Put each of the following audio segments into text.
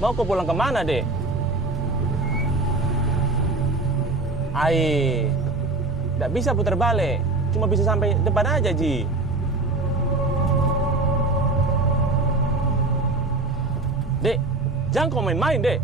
Mau kau pulang kemana, Dek? Tidak bisa putar balik. Cuma bisa sampai depan aja, Ji. Dek, jangan kau main-main, Dek.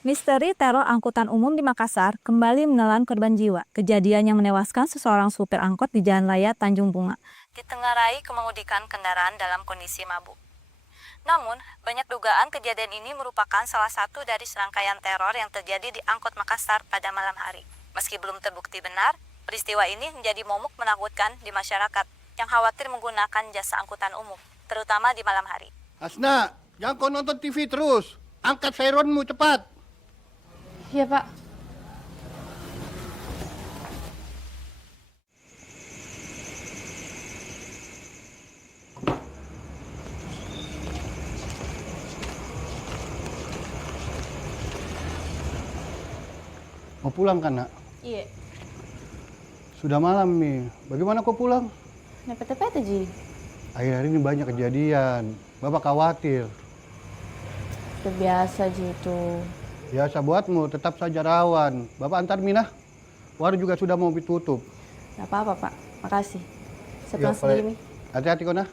Misteri teror angkutan umum di Makassar kembali menelan korban jiwa. Kejadian yang menewaskan seseorang supir angkot di Jalan Raya Tanjung Bunga ditengarai kemengemudikan kendaraan dalam kondisi mabuk. Namun, banyak dugaan kejadian ini merupakan salah satu dari serangkaian teror yang terjadi di angkot Makassar pada malam hari. Meski belum terbukti benar, peristiwa ini menjadi momok menakutkan di masyarakat yang khawatir menggunakan jasa angkutan umum, terutama di malam hari. Asna, jangan kau nonton TV terus. Angkat sirenmu cepat. Iya, Pak. Mau pulang kan, Nak? Iya. Sudah malam nih. Bagaimana kau pulang? Nepet-nepet aja. Akhir-akhir ini banyak kejadian. Bapak khawatir. Udah biasa gitu. Biasa buatmu, tetap saja rawan. Bapak antar Minah. Warung juga sudah mau ditutup. Gak apa-apa, Pak. Makasih. Saya pulang Ya, sendiri, Mi. hati-hati kau, Nah.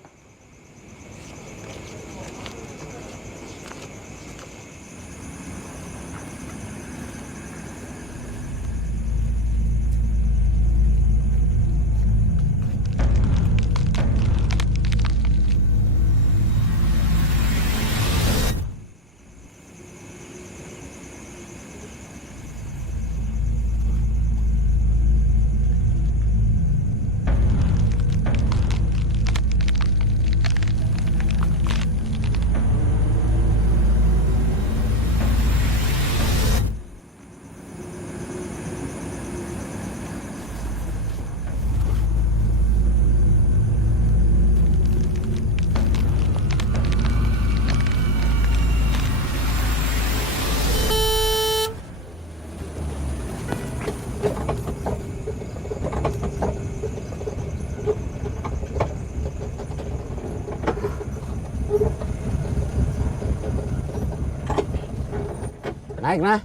Naik, nah.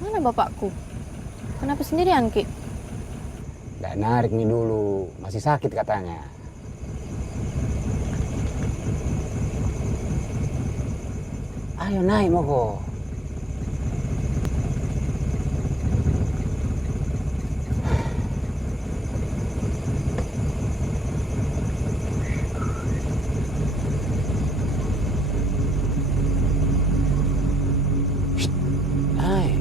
Mana bapakku? Kenapa sendirian, Ki? Gak narik nih dulu, masih sakit katanya. Ayo naik, Moko. Naik.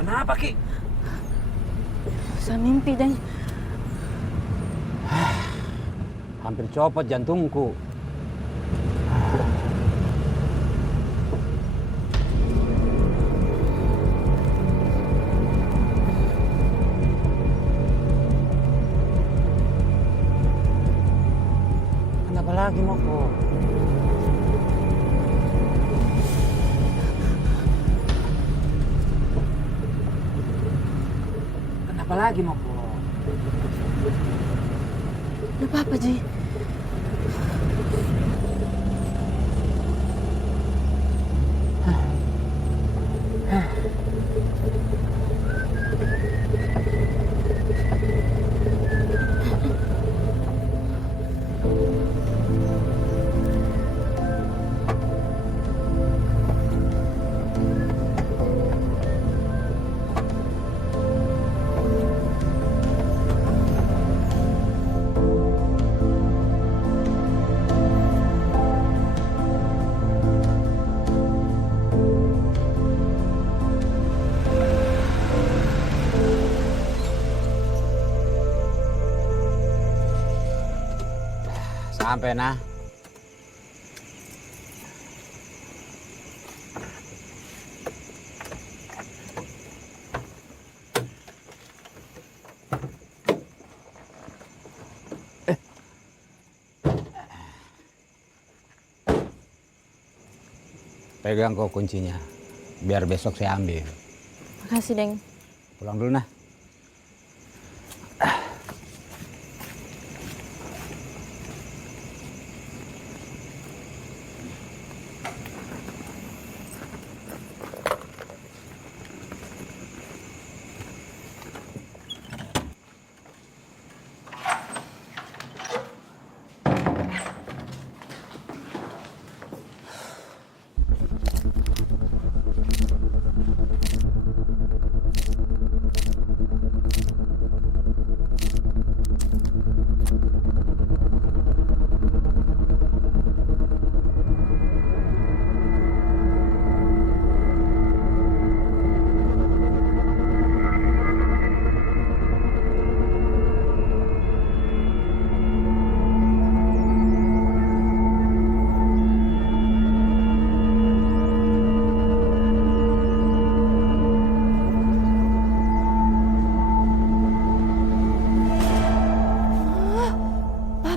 Kenapa, Ki? Saya mimpi, Deng. Hampir copot jantungku. Kenapa lagi, Moko? Kenapa lagi, Moko? Ada apa-apa, Ji? Sampai, nah. Pegang kok kuncinya, biar besok saya ambil. Makasih, Deng. Pulang dulu, nah.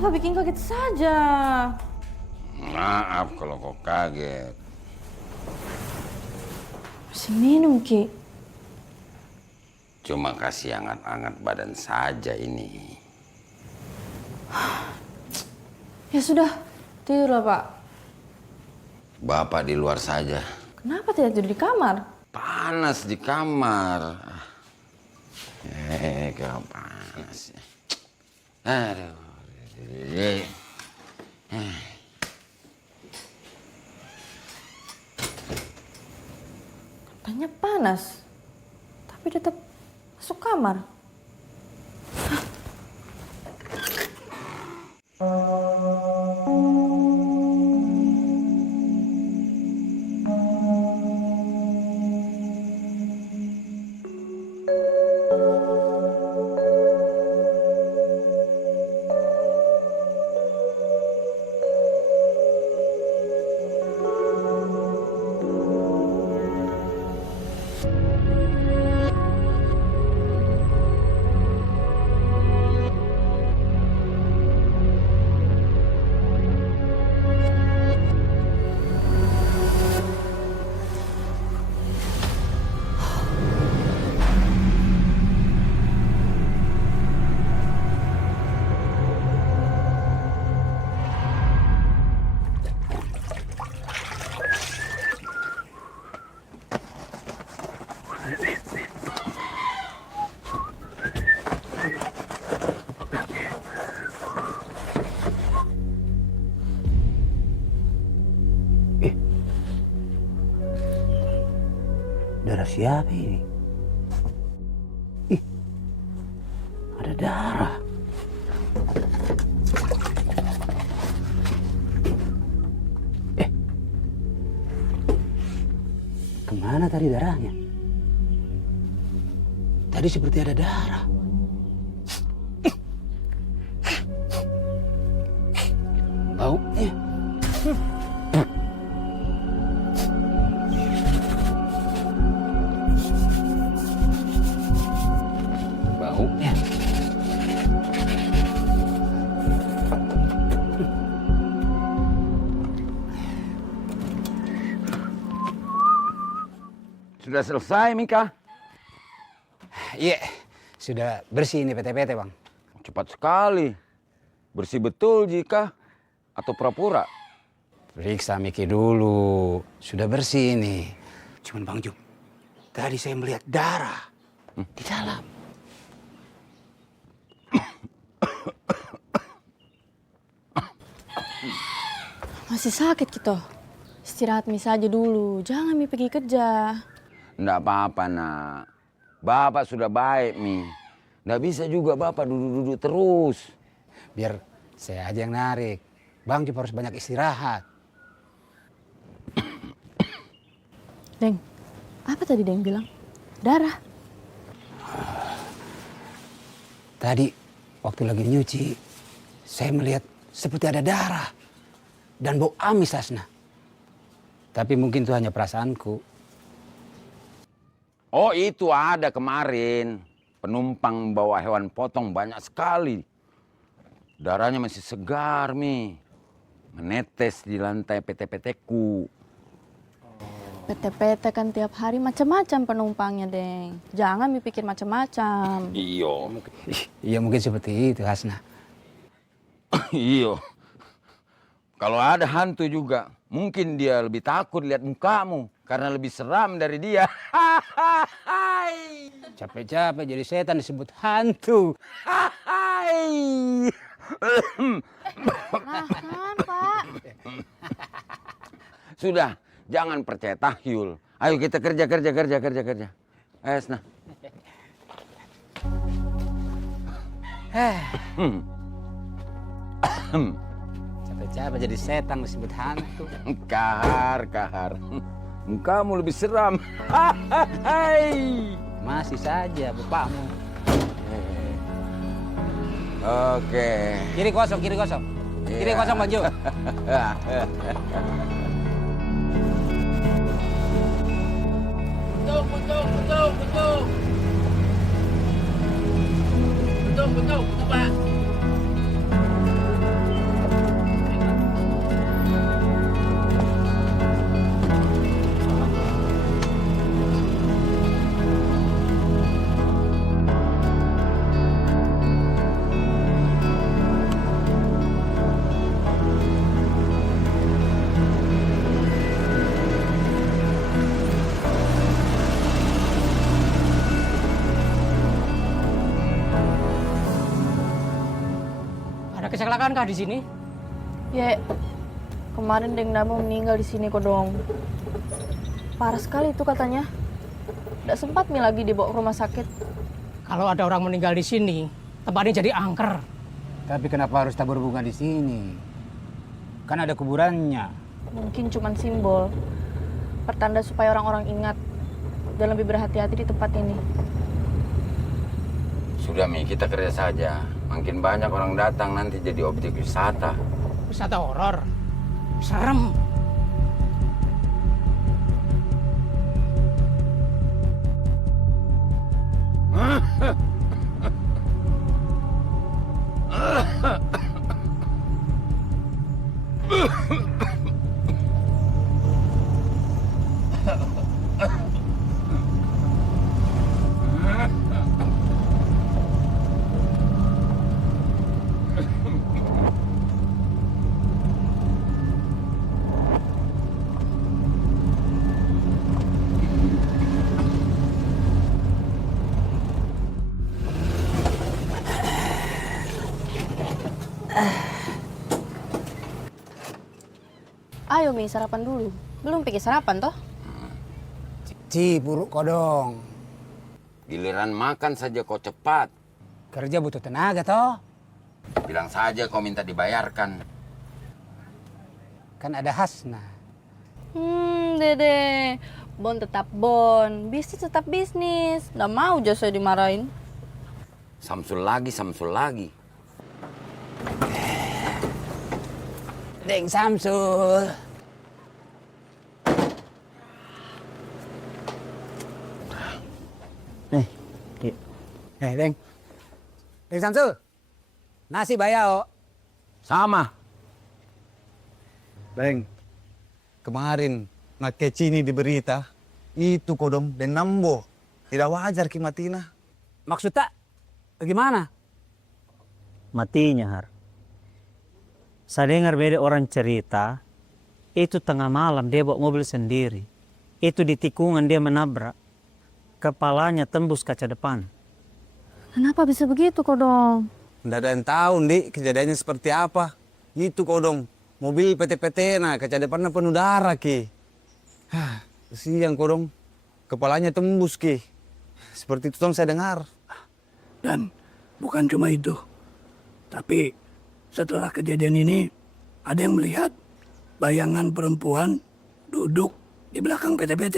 Papa bikin kaget saja. Maaf kalau kau kaget. Masih minum, Ki. Cuma kasih hangat-hangat badan saja ini. Ya sudah, tidurlah, Pak. Bapak di luar saja. Kenapa tidak tidur di kamar? Panas di kamar. Kau panas ya. Aduh. Katanya panas, tapi tetap masuk kamar. Darah siapa ini? Ih, ada darah. Kemana tadi darahnya? Tadi seperti ada darah. Baunya. Baunya. Sudah selesai, Mika? Iya, sudah bersih ini PT-PT, Bang. Cepat sekali. Bersih betul jika atau pura-pura? Periksa Miki dulu. Sudah bersih ini. Cuman Bang Jum, tadi saya melihat darah di dalam. Masih sakit gitu. Istirahat Mi saja dulu, jangan Mi pergi kerja. Nggak apa-apa, nak. Bapak sudah baik, Mi. Nggak bisa juga Bapak duduk-duduk terus. Biar saya aja yang narik. Bang Jum harus banyak istirahat. Deng, apa tadi Deng bilang? Darah. Tadi waktu lagi nyuci, saya melihat seperti ada darah dan bau amis, Asna. Tapi mungkin itu hanya perasaanku. Oh, itu ada kemarin. Penumpang bawa hewan potong banyak sekali. Darahnya masih segar, Mi. Menetes di lantai PT-PT-ku. PT-PT kan tiap hari macam-macam penumpangnya, Deng. Jangan Mi pikir macam-macam. Iyo. Iya mungkin seperti itu, Hasna. Iyo. Kalau ada hantu juga, mungkin dia lebih takut lihat mukamu. Karena lebih seram dari dia. Capek-capek jadi setan disebut hantu. Nahan, Pak. Sudah, jangan percaya tahyul. Ayo kita kerja. Ayo, Asna. Capek-capek jadi setan disebut hantu. Kahar. Mukamu lebih seram. Masih saja bapakmu. Oke. Kiri kosong. Kiri Iya. kosong, Bang Ju. Betul, Pak. Ada kecelakaan kah di sini? Ya, kemarin Deng Namo meninggal di sini Kodong. Parah sekali itu katanya. Tidak sempat Mi lagi dibawa ke rumah sakit. Kalau ada orang meninggal di sini, tempatnya jadi angker. Tapi kenapa harus tabur bunga di sini? Kan ada kuburannya. Mungkin cuma simbol. Pertanda supaya orang-orang ingat dan lebih berhati-hati di tempat ini. Sudah Mi, kita kerja saja. Makin banyak orang datang nanti jadi objek wisata. Wisata horor. Serem. Ayo Mi, sarapan dulu. Belum pikir sarapan toh? Ci, buruk Kodong. Giliran makan saja kau cepat. Kerja butuh tenaga toh. Bilang saja kau minta dibayarkan. Kan ada Hasna. Dede. Bon tetap bon. Bisnis tetap bisnis. Nggak mau jasa dimarahin. Samsul lagi, Samsul lagi. Deng Samsul. Deng. Deng Samsul. Nasi bayao. Sama. Beng, kemarin ngakeci ini di berita, itu Kodong dan Nambo. Tidak wajar kimatina. Maksudnya bagaimana? Matinya, Har. Saya dengar beda orang cerita, itu tengah malam dia bawa mobil sendiri. Itu di tikungan dia menabrak, kepalanya tembus kaca depan. Kenapa bisa begitu Kodong? Tidak ada yang tahu, Dik, kejadiannya seperti apa. Itu Kodong, mobil PT-PT, nah kaca depannya penuh darah, Ki. Kesian Kodong, kepalanya tembus, Ki. Seperti itu saya dengar. Dan bukan cuma itu, tapi setelah kejadian ini ada yang melihat bayangan perempuan duduk di belakang PT-PT.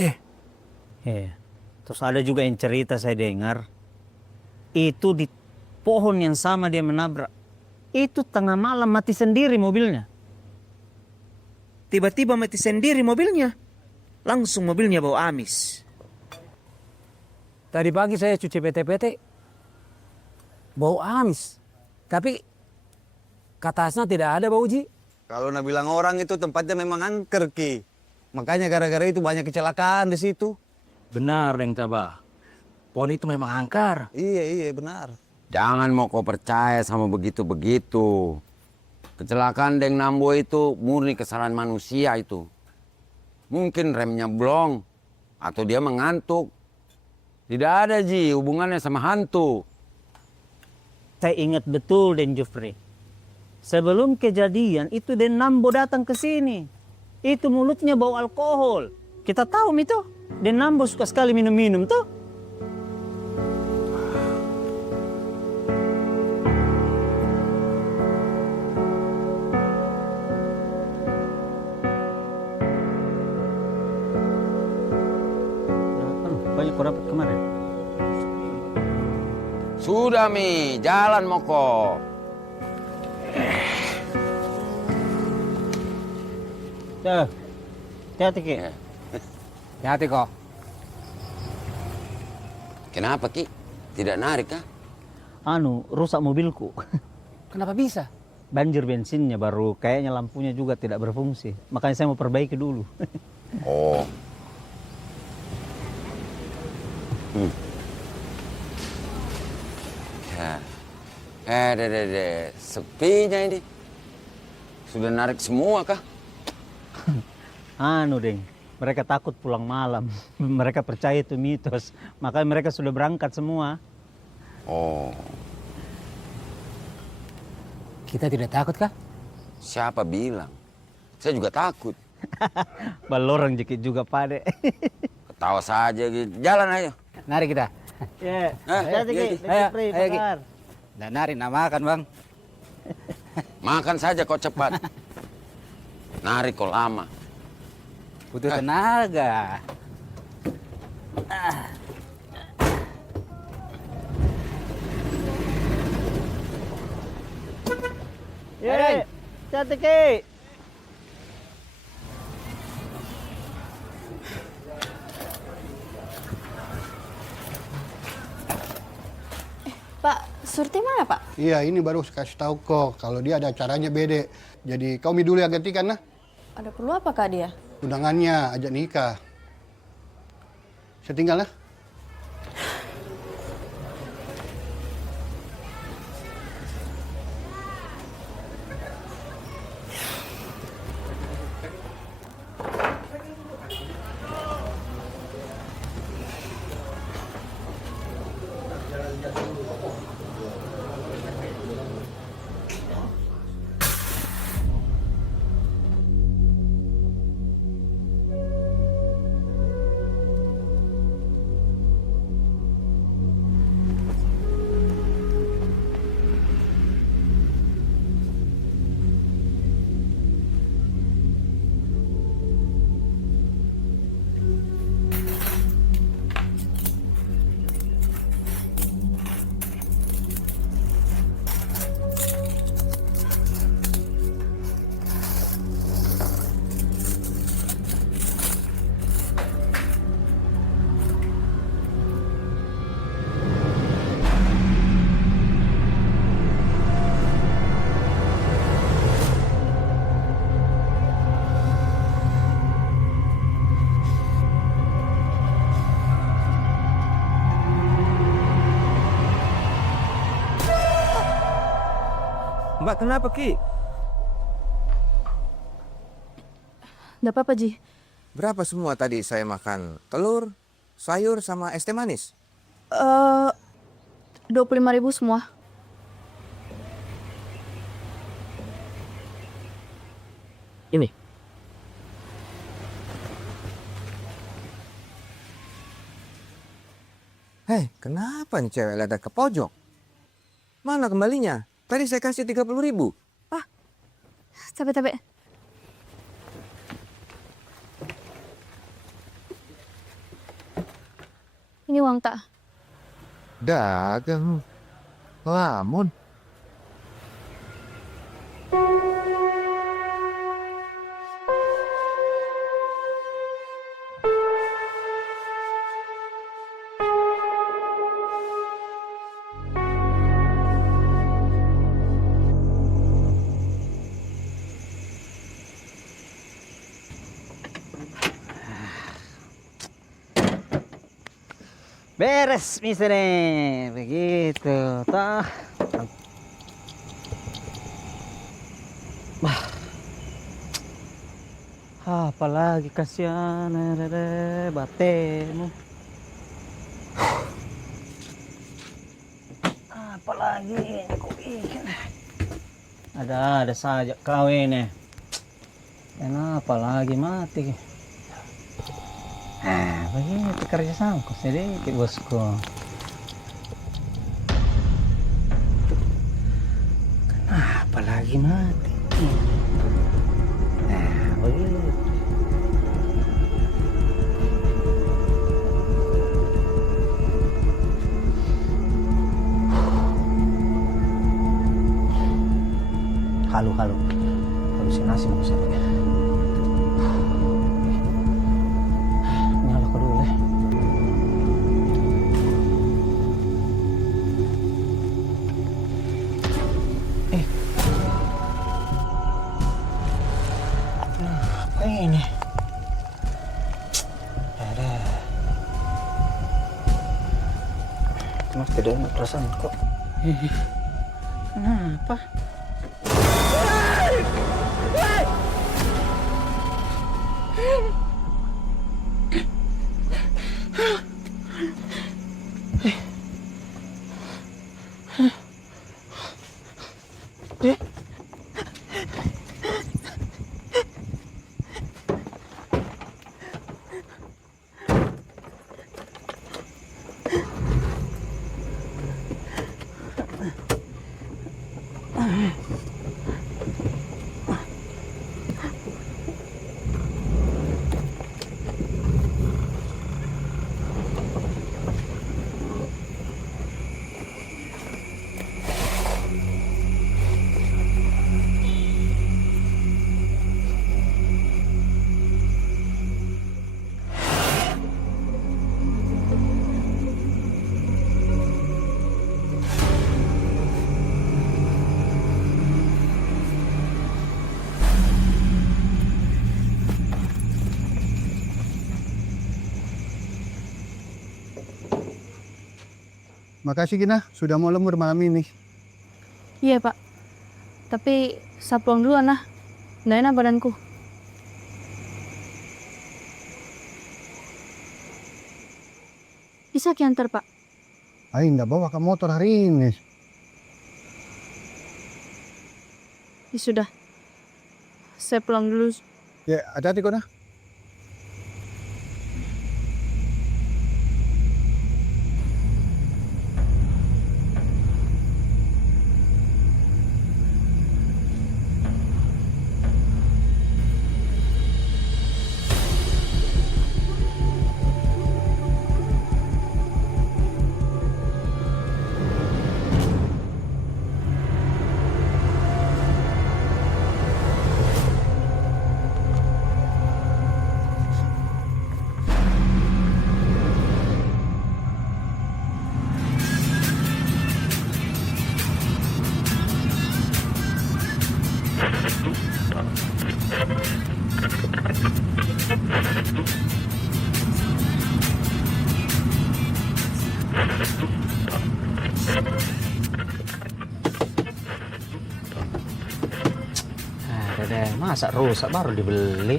Iya. Terus ada juga yang cerita saya dengar, itu di pohon yang sama dia menabrak. Itu tengah malam mati sendiri mobilnya. Tiba-tiba mati sendiri mobilnya. Langsung mobilnya bau amis. Tadi pagi saya cuci PT-PT, bau amis. Tapi kata Hasna tidak ada bau, Ji. Kalau nak bilang orang itu tempatnya memang angker, Ki. Makanya gara-gara itu banyak kecelakaan di situ. Benar, Deng Tabah. Pohon itu memang angker. Iya, benar. Jangan mau kau percaya sama begitu-begitu. Kecelakaan Deng Nambo itu murni kesalahan manusia itu. Mungkin remnya blong atau dia mengantuk. Tidak ada, Ji, hubungannya sama hantu. Saya ingat betul Den Jufri. Sebelum kejadian itu Den Nambo datang ke sini. Itu mulutnya bau alkohol. Kita tahu itu. Den Nambo suka sekali minum-minum tuh. Banyak kau dapat kemarin. Sudah, Mi, jalan Moko. Ya, hati-hati Ki. Hati-hati kok. Kenapa, Ki? Tidak narik, kah? Rusak mobilku. Kenapa bisa? Banjir bensinnya baru, kayaknya lampunya juga tidak berfungsi. Makanya saya mau perbaiki dulu. Oh. Ya. Sepinya ini. Sudah narik semua, kah? Deng, mereka takut pulang malam. Mereka percaya itu mitos. Makanya mereka sudah berangkat semua. Oh. Kita tidak takut kah? Siapa bilang? Saya juga takut. Balorang dikit juga pade. Ketawa saja gitu. Jalan ayo. Nari kita. Ya, Ki. Ayo Ki. Dan nari nama makan bang. Makan saja kau cepat. Nari kau lama. Butuh tenaga. Ya, cantik Ki. Pak, Surti mana Pak? Iya, ini baru kasih tahu kok kalau dia ada acaranya bede. Jadi kau dulu yang gantikan nah. Ada perlu apa Kak dia? Undangannya ajak nikah. Saya tinggal nah. Mbak kenapa Ki? Nggak apa-apa Ji. Berapa semua tadi saya makan? Telur, sayur, sama es teh manis? 25.000 semua. Ini. Hei, kenapa nih cewek ada ke pojok? Mana kembalinya? Tadi saya kasih 30.000. Tapi. Ini uang tak? Dagang. Lamun. Beres misalnya begitu toh. Apalagi kasihan batemu. Apalagi kok ikan. Ada saja kau ini. Kenapa lagi mati? Begitu kerja sangkut sedikit bosku. Kenapa lagi mati? Begitu. Halo. Halusinasi maksudnya. Nyala kau dulu deh. Apa ini? Ada. Cuma tidak enak perasaan kok. Kenapa? Makasih Gina, sudah mau lembur malam ini. Iya Pak. Tapi saya pulang duluan nah. Nggak enak badanku. Bisa kiantar Pak? Ayo nggak bawa ke motor hari ini. Ya sudah. Saya pulang dulu. Ya, hati-hati kok nah. Deh, masa rusak baru dibeli?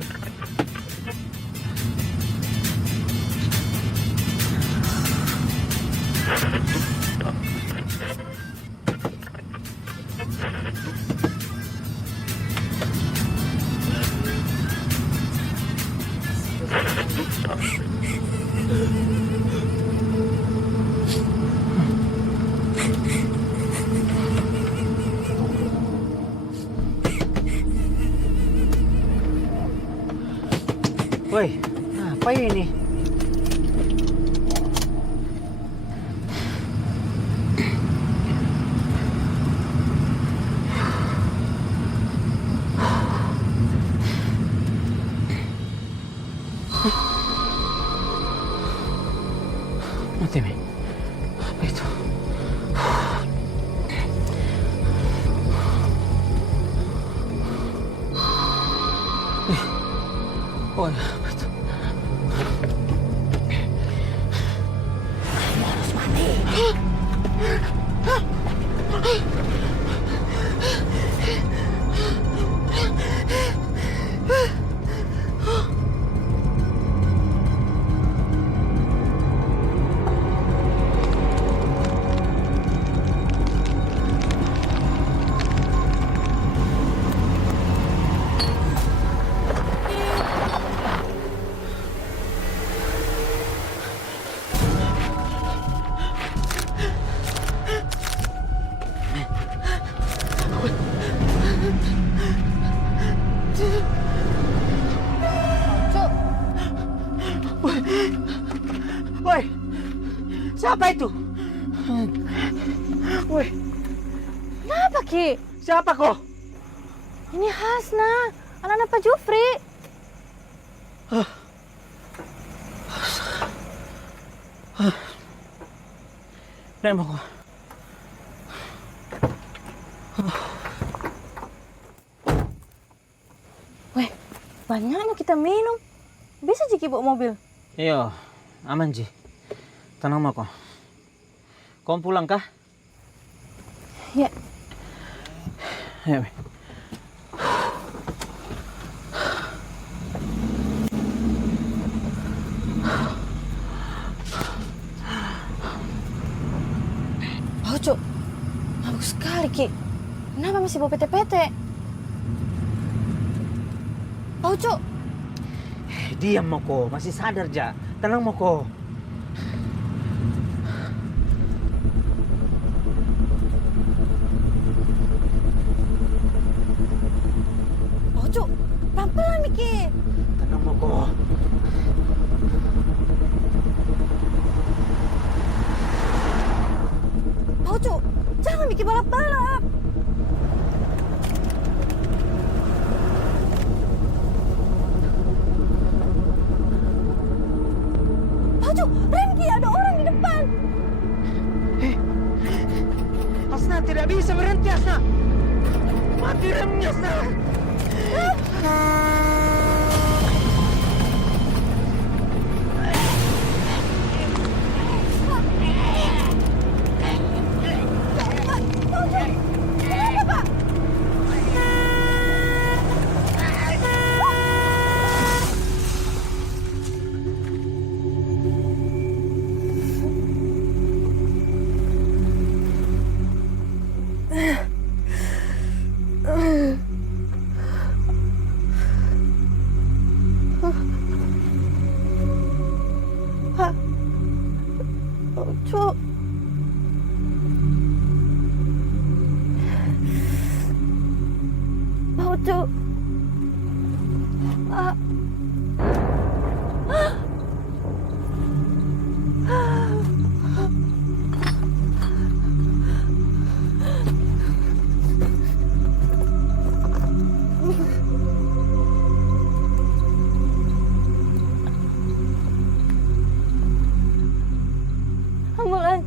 Woi, apa ini? Mati, Mi. Apa itu? Oh ya, betul. Harus mati. Woi, siapa itu? Woi, Kenapa Ki? siapa kok? Ini Hasna, anak-anak Pak Jufri. Nembak kok. Weh, banyaknya kita minum. Bisa Jiki bawa mobil? Iya, aman Ji. Tenang mah kok. Kau pulang kah? Ya. Ya, Mi. Oh, Cuk. Mabuk sekali, Ki. Kenapa masih bawa PT-PT? Oh, Cuk. Diam Moko, masih sadar ja. Tenang Moko. Oh, Cuk. Pelan-pelan, Miki. Tenang Moko. Oh, Cuk. Jangan Miki balap-balap. Oh, Cuk. Remki, ada orang di depan. Hasna tidak bisa berhenti, Hasna. Mati remnya, Hasna. Ucu. Ambulans.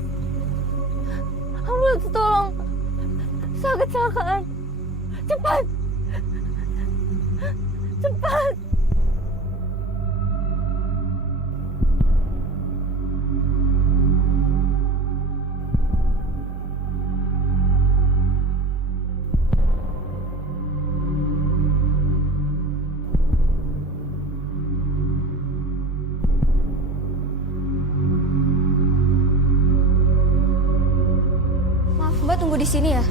Ambulans, tolong. Saya kecelakaan. Cepat. Cepat. Maaf, Mbak tunggu di sini ya.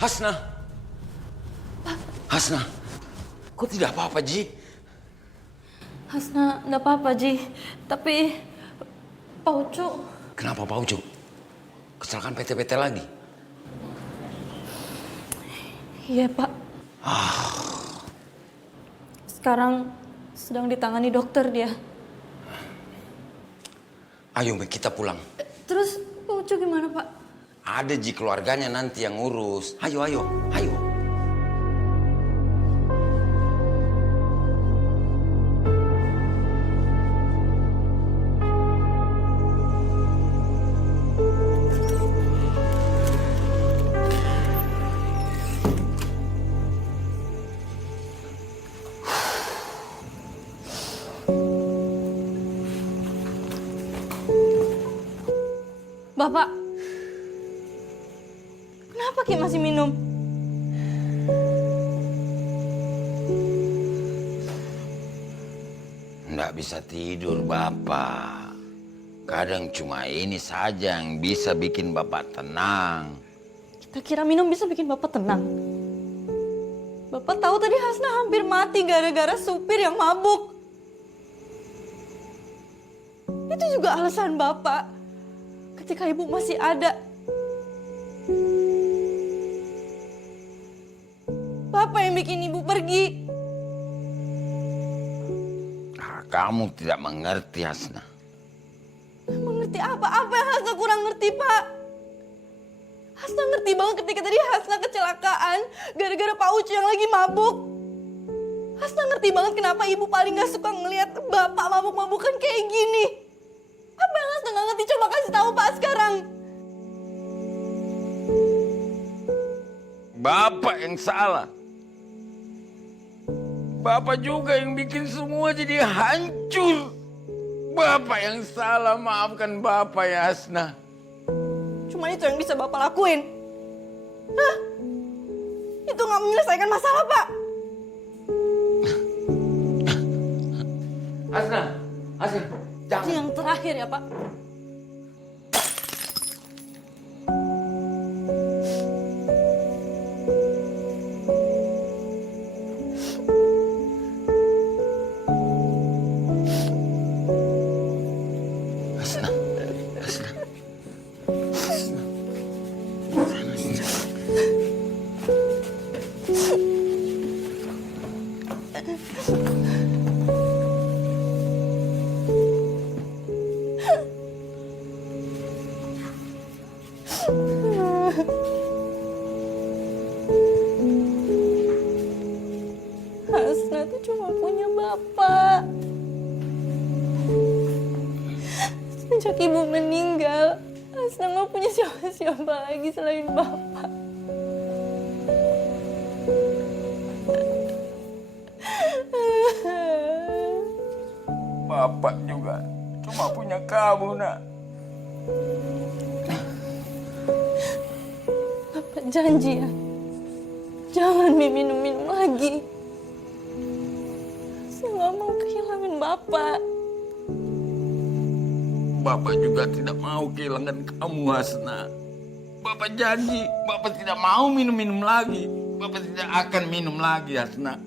Hasna. Hasna. Kok tidak apa-apa, Ji? Hasna, enggak apa-apa, Ji. Tapi Pak Ucu. Kenapa Pak Ucu? Kecelakaan PT-PT lagi? Iya, Pak. Sekarang sedang ditangani dokter dia. Ayo, Mbak, kita pulang. Terus Pak Ucu gimana, Pak? Ada Ji keluarganya nanti yang ngurus. Ayo, ayo, ayo. Bapak, kenapa Ki masih minum? Nggak bisa tidur, Bapak. Kadang cuma ini saja yang bisa bikin Bapak tenang. Kita kira minum bisa bikin Bapak tenang. Bapak tahu tadi Hasna hampir mati gara-gara supir yang mabuk. Itu juga alasan Bapak ketika Ibu masih ada. Bapak yang bikin Ibu pergi. Kamu tidak mengerti, Hasna. Mengerti apa? Apa yang Hasna kurang ngerti, Pak? Hasna ngerti banget ketika tadi Hasna kecelakaan gara-gara Pak Ucu yang lagi mabuk. Hasna ngerti banget kenapa Ibu paling gak suka ngelihat Bapak mabuk-mabukan kayak gini. Apa yang Hasna gak ngerti? Coba kasih tahu Pak sekarang. Bapak yang salah. Bapak juga yang bikin semua jadi hancur. Bapak yang salah, maafkan Bapak ya, Hasna. Cuma itu yang bisa Bapak lakuin. Hah? Itu gak menyelesaikan masalah, Pak. Hasna, Hasna, jangan. Ini yang terakhir ya, Pak. semenjak ibu meninggal, Hasna nggak punya siapa-siapa lagi selain bapak. Bapak juga cuma punya kamu, nak. Bapak janji ya, jangan minum-minum lagi. Saya nggak mau kehilangan bapak. Bapak juga tidak mau kehilangan kamu, Hasna. Bapak janji, Bapak tidak mau minum-minum lagi. Bapak tidak akan minum lagi, Hasna.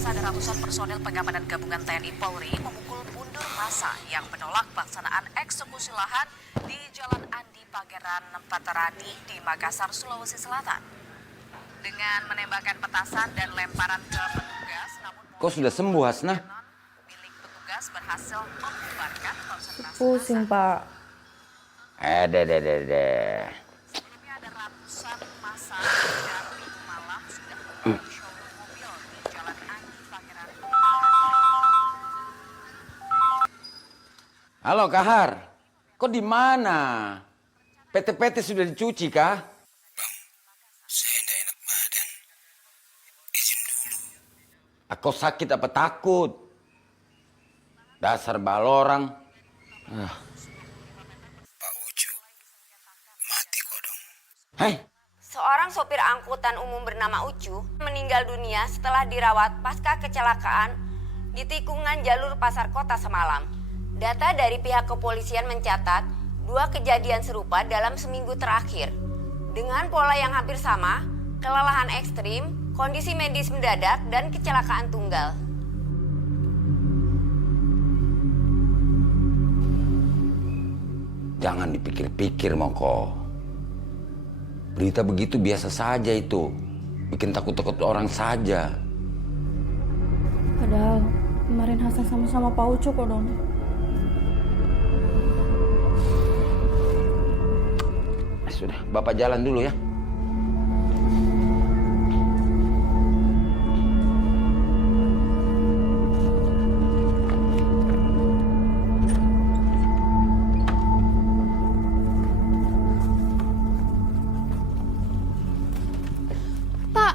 massa dan ratusan personel pengamanan gabungan TNI Polri memukul mundur massa yang menolak pelaksanaan eksekusi lahan di Jalan Andi Pangeran Patarani di Makassar, Sulawesi Selatan. Dengan menembakkan petasan dan lemparan ke petugas, namun Kok sudah sembuh, Hasna? milik petugas berhasil membubarkan konsentrasi Pusing, Pak. Deh. Sebelumnya ada ratusan massa sejak Minggu malam sudah memenuhi showroom mobil di Jalan Andi Pangeran. Halo, Kahar. Kok di mana? PT-PT sudah dicuci, kah? Saya tidak enak badan. Izin dulu. Aku sakit apa takut? Dasar balorang. Pak Ucu, mati kodong. Hei, Seorang sopir angkutan umum bernama Ucu meninggal dunia setelah dirawat pasca kecelakaan di tikungan jalur Pasar Kota semalam. Data dari pihak kepolisian mencatat 2 kejadian serupa dalam seminggu terakhir. Dengan pola yang hampir sama, kelelahan ekstrim, kondisi medis mendadak, dan kecelakaan tunggal. jangan dipikir-pikir, Moko. Berita begitu biasa saja itu. Bikin takut-takut orang saja. Padahal kemarin Hasan sama-sama Pak Ucu kok, Dong. Sudah, Bapak jalan dulu ya. Pak,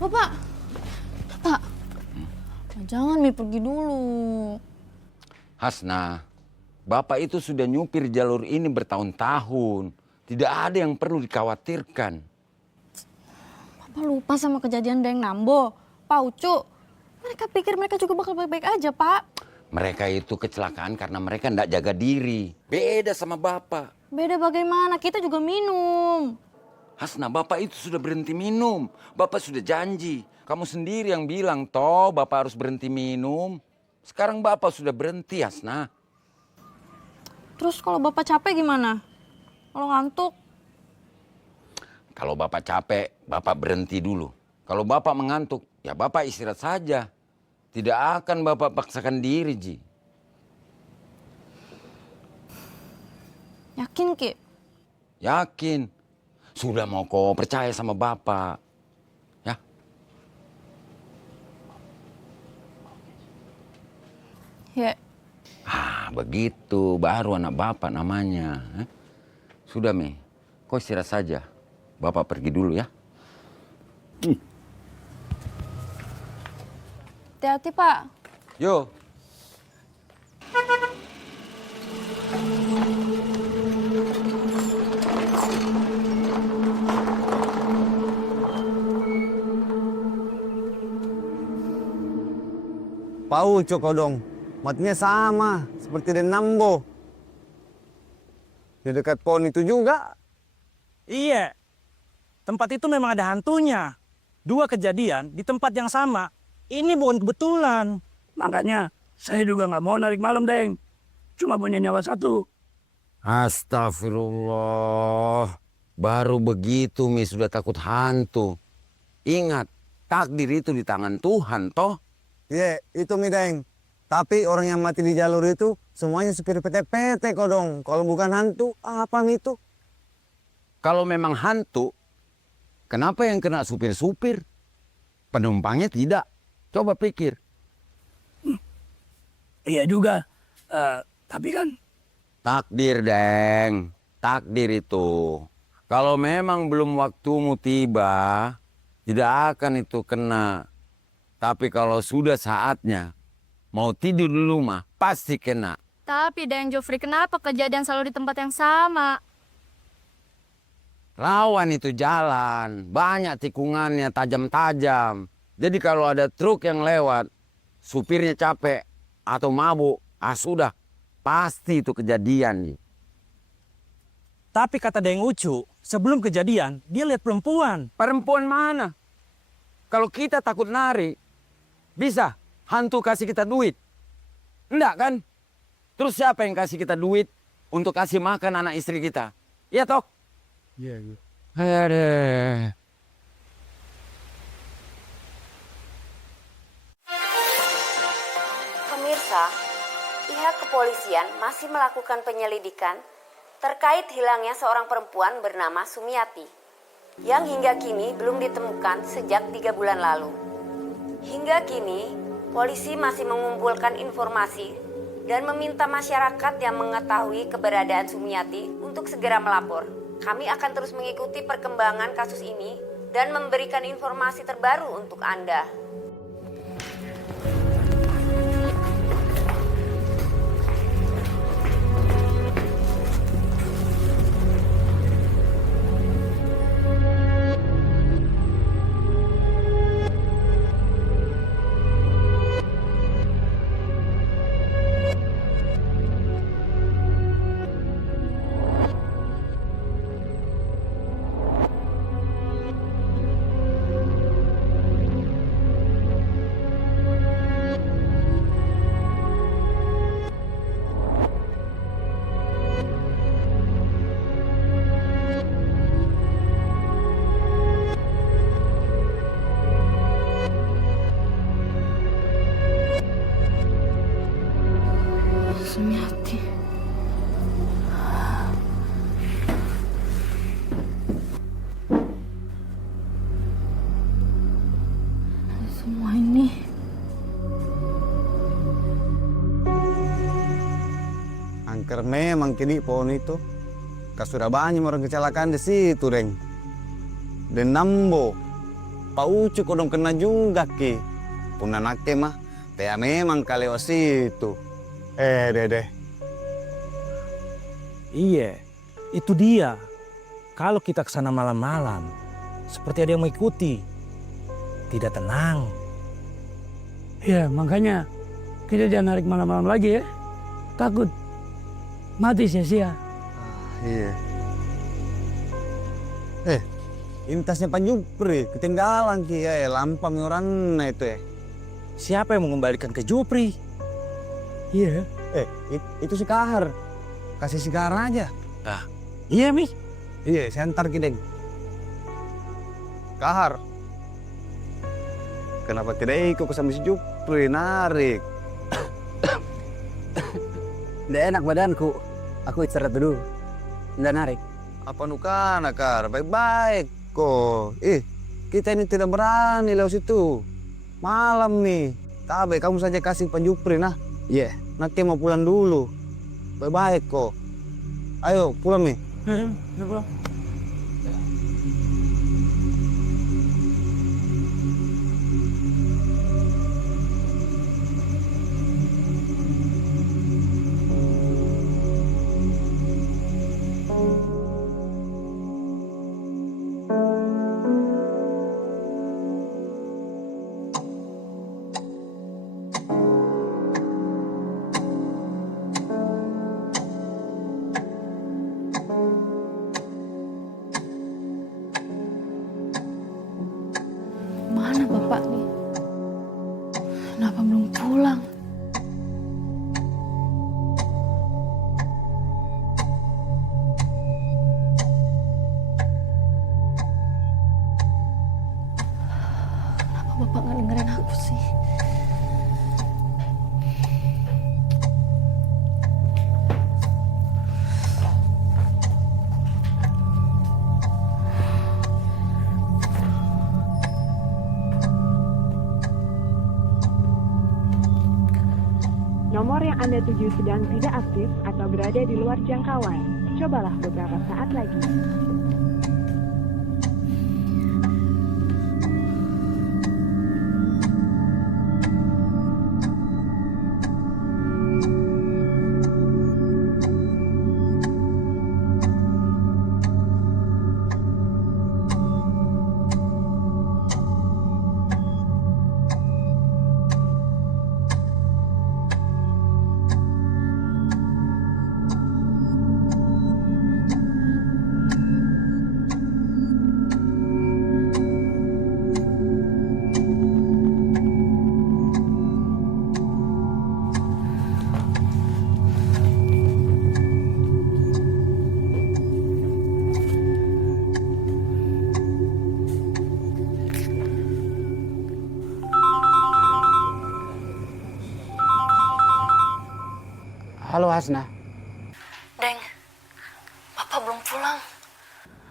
Bapak, Pak, jangan Mi pergi dulu. Hasna, Bapak itu sudah nyupir jalur ini bertahun-tahun. Tidak ada yang perlu dikhawatirkan. Bapak lupa sama kejadian Deng Nambo, Pak Ucu. Mereka pikir mereka juga bakal baik-baik aja, Pak. Mereka itu kecelakaan karena mereka tidak jaga diri. Beda sama Bapak. Beda bagaimana? Kita juga minum. Hasna, Bapak itu sudah berhenti minum. Bapak sudah janji. Kamu sendiri yang bilang, toh Bapak harus berhenti minum. Sekarang Bapak sudah berhenti, Hasna. Terus kalau Bapak capek gimana? Kalau ngantuk? Kalau Bapak capek, Bapak berhenti dulu. Kalau Bapak mengantuk, ya Bapak istirahat saja. Tidak akan Bapak paksakan diri, Ji. Yakin, Ki? Yakin. Sudah mau kau percaya sama Bapak. Ya. Ya. Ah, begitu. Baru anak Bapak namanya. Sudah, Mi. Kau istirahat saja. Bapak pergi dulu ya. Hati-hati, Pak. Yo. Pau Cokodong, matinya sama seperti Den Nambo. Di dekat pohon itu juga. Iya, tempat itu memang ada hantunya. 2 kejadian di tempat yang sama. Ini bukan kebetulan. Makanya saya juga nggak mau narik malam, Deng. Cuma punya nyawa 1. Astagfirullah. Baru begitu, Mi, sudah takut hantu. Ingat, takdir itu di tangan Tuhan, toh. Iya, itu Mi Deng. Tapi orang yang mati di jalur itu semuanya supir PT-PT Kodong. Kalau bukan hantu, apa Mi itu? Kalau memang hantu, kenapa yang kena supir-supir? Penumpangnya tidak. Coba pikir. Iya juga. Tapi kan Takdir, Deng. Takdir itu. Kalau memang belum waktumu tiba, tidak akan itu kena. Tapi kalau sudah saatnya, mau tidur di rumah, pasti kena. Tapi Deng Jofri, kenapa kejadian selalu di tempat yang sama? Rawan itu jalan, banyak tikungannya tajam-tajam. Jadi kalau ada truk yang lewat, supirnya capek atau mabuk, sudah, pasti itu kejadian. Tapi kata Deng Ucu, sebelum kejadian, dia lihat perempuan. Perempuan mana? Kalau kita takut lari, Bisa hantu kasih kita duit? Enggak kan? Terus siapa yang kasih kita duit untuk kasih makan anak istri kita? Iya toh? Iya. Aduh. Pemirsa, pihak kepolisian masih melakukan penyelidikan terkait hilangnya seorang perempuan bernama Sumiati yang hingga kini belum ditemukan sejak 3 bulan lalu. Hingga kini, polisi masih mengumpulkan informasi dan meminta masyarakat yang mengetahui keberadaan Sumiati untuk segera melapor. Kami akan terus mengikuti perkembangan kasus ini dan memberikan informasi terbaru untuk Anda. Sumiati. Semua ini Angker memang kini pohon itu. Sudah banyak orang kecelakaan di situ, Reng. Dan Nambo. Pak Ucu kodong kena juga, Ki. Puna nake mah, teh memang kaleo situ. Dede. Iya, itu dia. Kalau kita ke sana malam-malam, seperti ada yang mengikuti. Tidak tenang. Ya, makanya kita jangan narik malam-malam lagi ya. Takut mati sia-sia. Iya. Ini tasnya Pak Jupri, ketinggalan Ki. Lampang orang itu ya. Siapa yang mengembalikan ke Jupri? Iya. Itu si Kahar. Kasih si Kahar aja. Iya, Mi. Iya, saya antar Ki, Deng. Kahar. Kenapa tidak ikut sama si Jupri, narik? Nggak enak badanku. Aku istirahat dulu. Nggak narik. Apa nukana, Kar? Baik-baik kok. Kita ini tidak berani lewat situ. Malam nih. Tabe, kamu saja kasih Pak Jupri, nah. Iya. Nanti mau pulang dulu. Baik-baik kok. Ayo, pulang nih. Pulang. Mana Bapak nih? Kenapa belum pulang? Kenapa Bapak nggak dengerin aku sih? Nomor yang Anda tuju sedang tidak aktif atau berada di luar jangkauan. Cobalah beberapa saat lagi. Halo Hasna. Deng, Bapak belum pulang.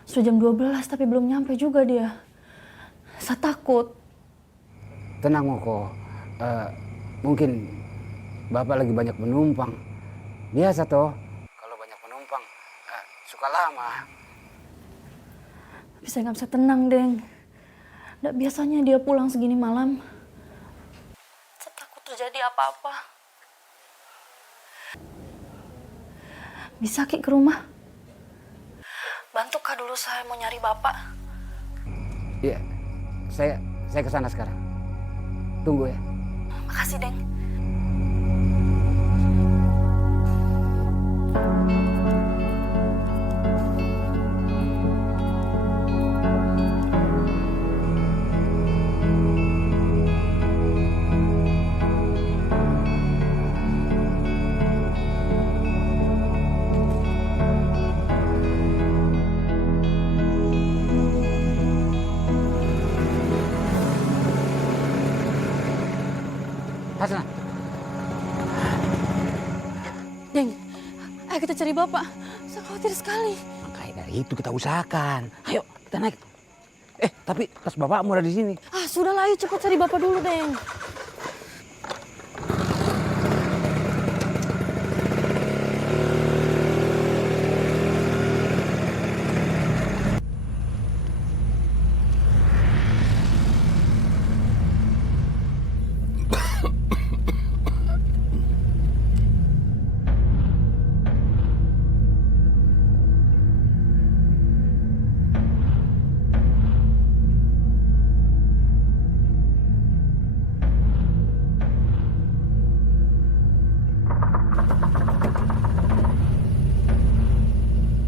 Sudah jam 12 tapi belum nyampe juga dia. Saya takut. Tenang Moko. Mungkin Bapak lagi banyak penumpang. Biasa toh, kalau banyak penumpang suka lama. Tapi saya nggak bisa tenang, Deng. Nggak biasanya dia pulang segini malam. Saya takut terjadi apa-apa. Bisa Ki ke rumah? Bantu Kak dulu, saya mau nyari Bapak. Iya, saya ke sana sekarang. Tunggu ya. Makasih, Deng. Hasna. Deng, ayo kita cari Bapak. Saya khawatir sekali. Makanya dari itu kita usahakan. Ayo kita naik. Tapi tas bapakmu ada di sini. Sudahlah, ayo cepat cari Bapak dulu, Deng.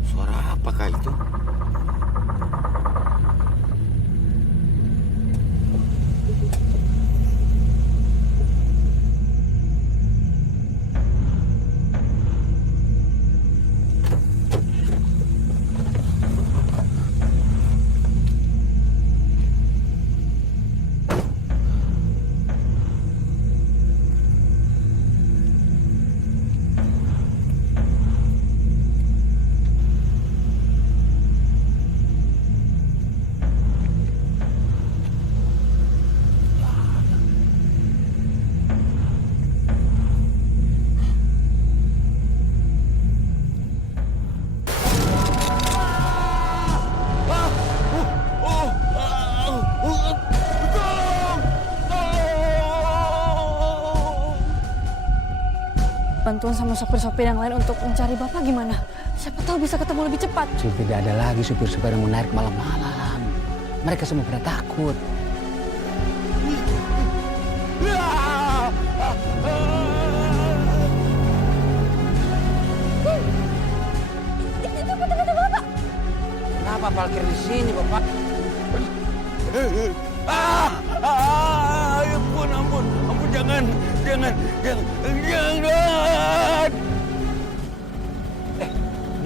Suara apakah itu? Bantuan sama sopir-sopir yang lain untuk mencari Bapak gimana? Siapa tahu bisa ketemu lebih cepat. Tidak ada lagi supir-supir yang menarik malam-malam. Mereka semua pada takut. Kenapa parkir di sini, Bapak? Ampun, jangan.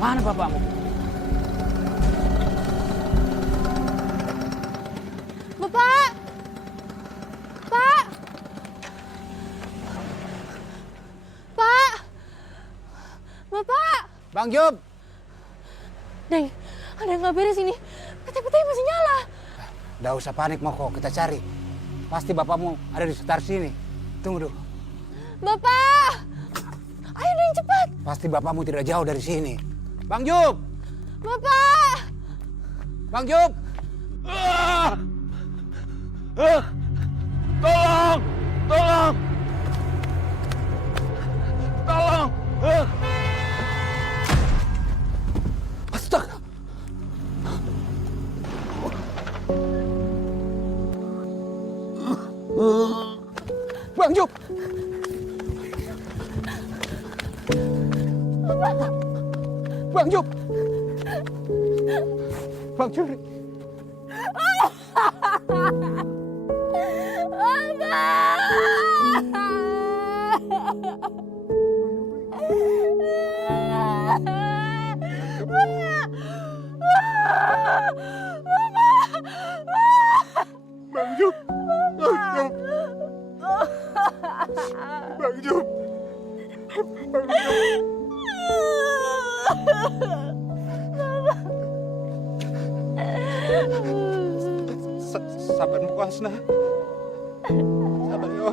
Mana bapakmu? Bapak! Pak! Pak! Bapak! Bang Job! Deng, ada yang nggak beres ini. PT-PT masih nyala. Nggak usah panik, Moko. Kita cari. Pasti bapakmu ada di sekitar sini. Tunggu dulu. Bapak! Ayo Deng, cepat. Pasti bapakmu tidak jauh dari sini. Bang Job! Bapak! Bang Job! Tolong! Astaga! Bang Job! Bang Job! Bang Job! Sabar Mbok Hasna. Sabar yo.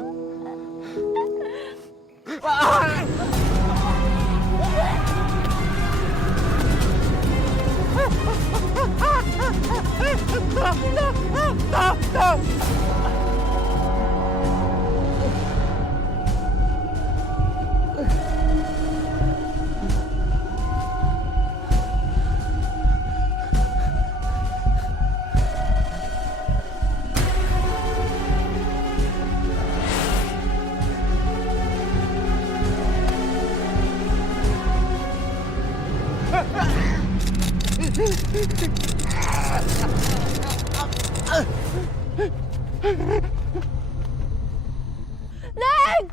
Neng!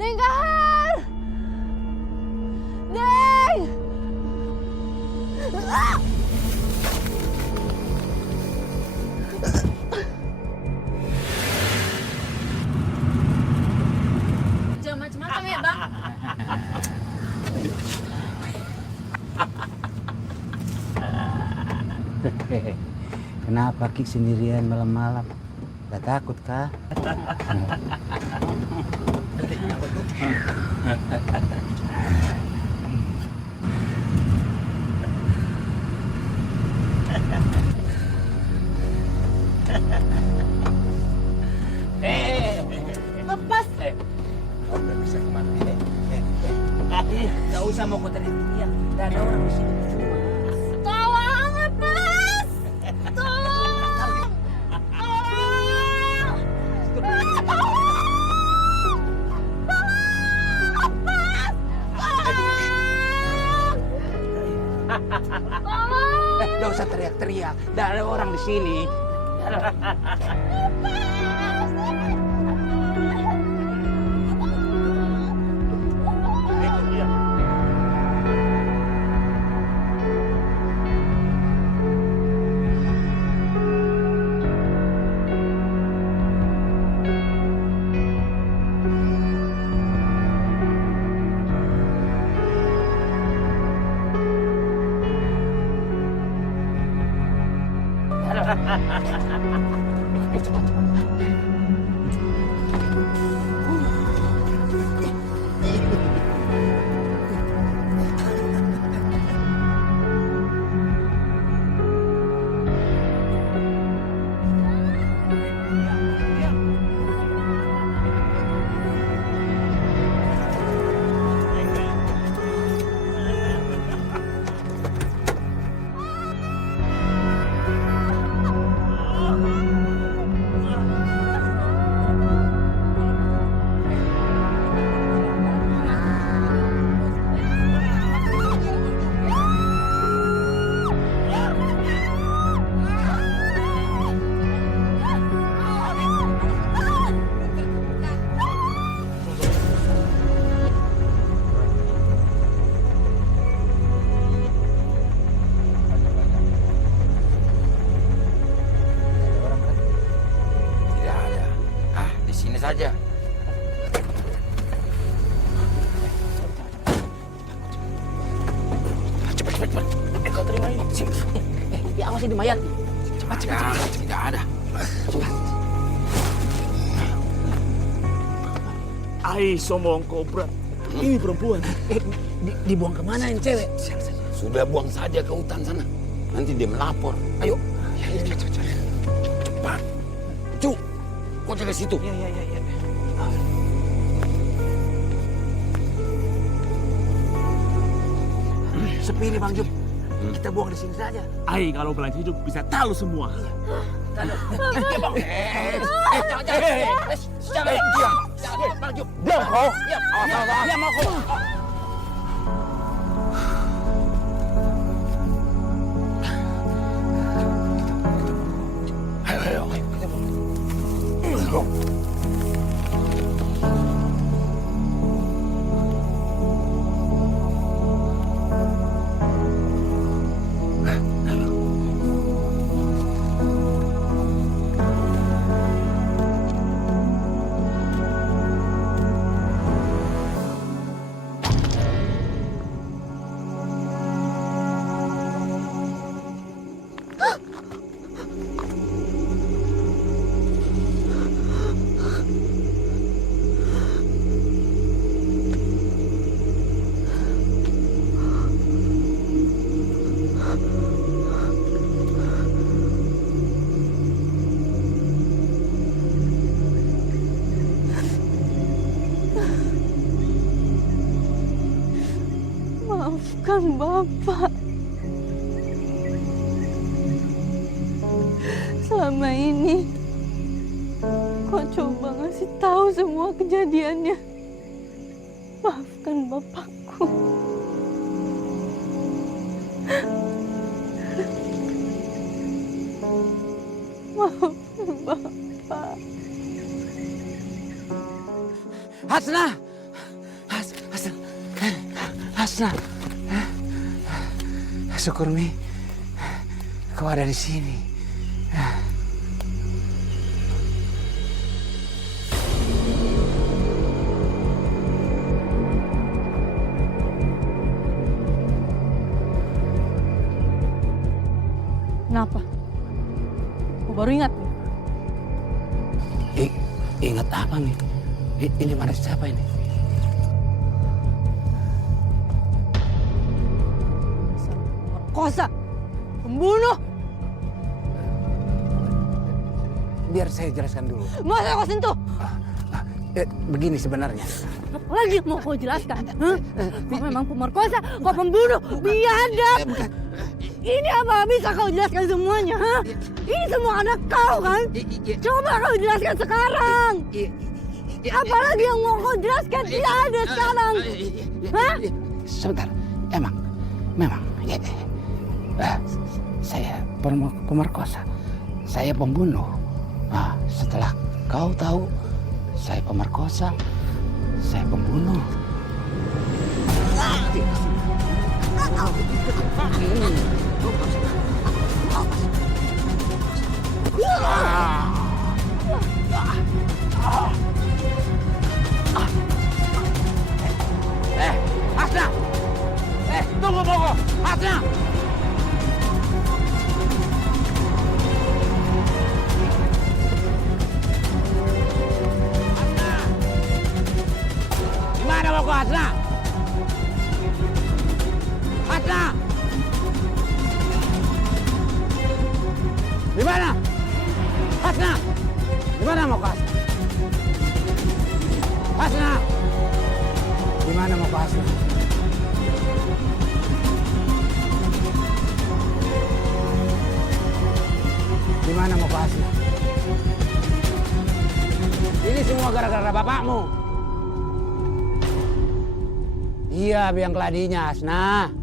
Neng Kahar! Neng! Jangan macam-macam ya, Bang. Kenapa Ki sendirian malam-malam? Gak takut kah? Lepas! Udah bisa kemana? Gak usah mau kau teriak-teriak. Gak ada orang di sini. Tolong, lepas! Tolong! Gak usah teriak-teriak. Gak ada orang di sini. Tidak ada. Di sini saja. Cepat. Kau terima ini. Diawasi di mayat. Cepat. Tidak ada. Cepat. Ai, sombong kobra. Ini perempuan. Dibuang kemana ini cewek? Sudah buang saja ke hutan sana. Nanti dia melapor. Ayo. Cepat. Cu, kau jaga situ. Ya. Sepi nih Bang Jup. Kita buang di sini saja. Ai, kalau pelan hidup bisa tahu semua. Jangan. Diam. Bang Jup. Diam kau. Diam aku. Ayo. Maafkan Bapak. Selama ini kau coba ngasih tahu semua kejadiannya. Maafkan Bapakku. Maafkan Bapak. Hasna! Hasna! Syukur Mi, kau ada di sini. Kenapa? Kau baru ingat? Ingat apa Mi? Ini mana siapa ini? Kosa, pembunuh. Biar saya jelaskan dulu. Masa kau sentuh? Begini sebenarnya. Apa lagi yang mau kau jelaskan? Kau memang pemerkosa, kau pembunuh, biadab. Ini apa bisa kau jelaskan semuanya? Ini semua anak kau kan? Coba kau jelaskan sekarang. Apalagi yang mau kau jelaskan? Tidak ada sekarang. Sebentar, memang. Saya pemerkosa, saya pembunuh. Nah, setelah kau tahu saya pemerkosa, saya pembunuh. Hasna! Tunggu, Hasna! Gimana mau kau, Hasna? Hasna! Di mana? Hasna! Di mana mau kau? Hasna! Di mana mau kau, Hasna? Di mana mau kau, Hasna? Ini semua gara-gara bapakmu. Iya, biang keladinya, Hasna.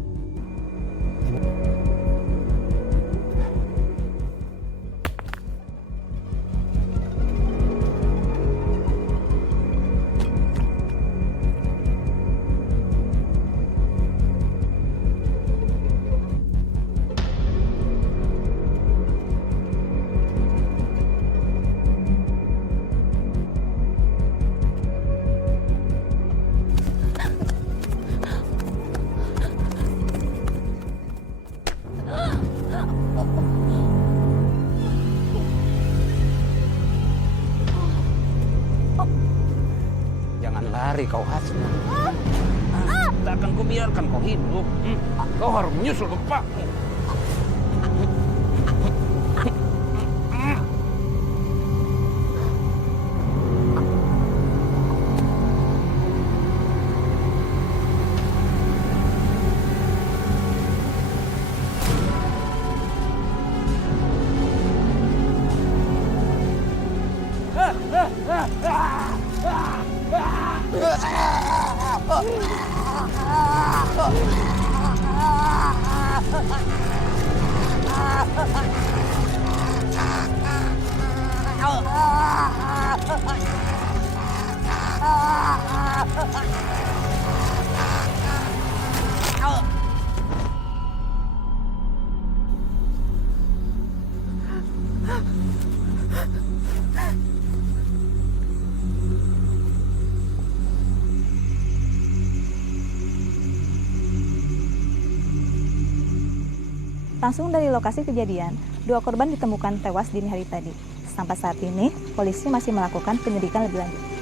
Lari kau, Hasna. Tak akan kubiarkan kau hidup. Kau harus menyusul bapakmu. Langsung dari lokasi kejadian, 2 korban ditemukan tewas dini hari tadi. Sampai saat ini, polisi masih melakukan penyelidikan lebih lanjut.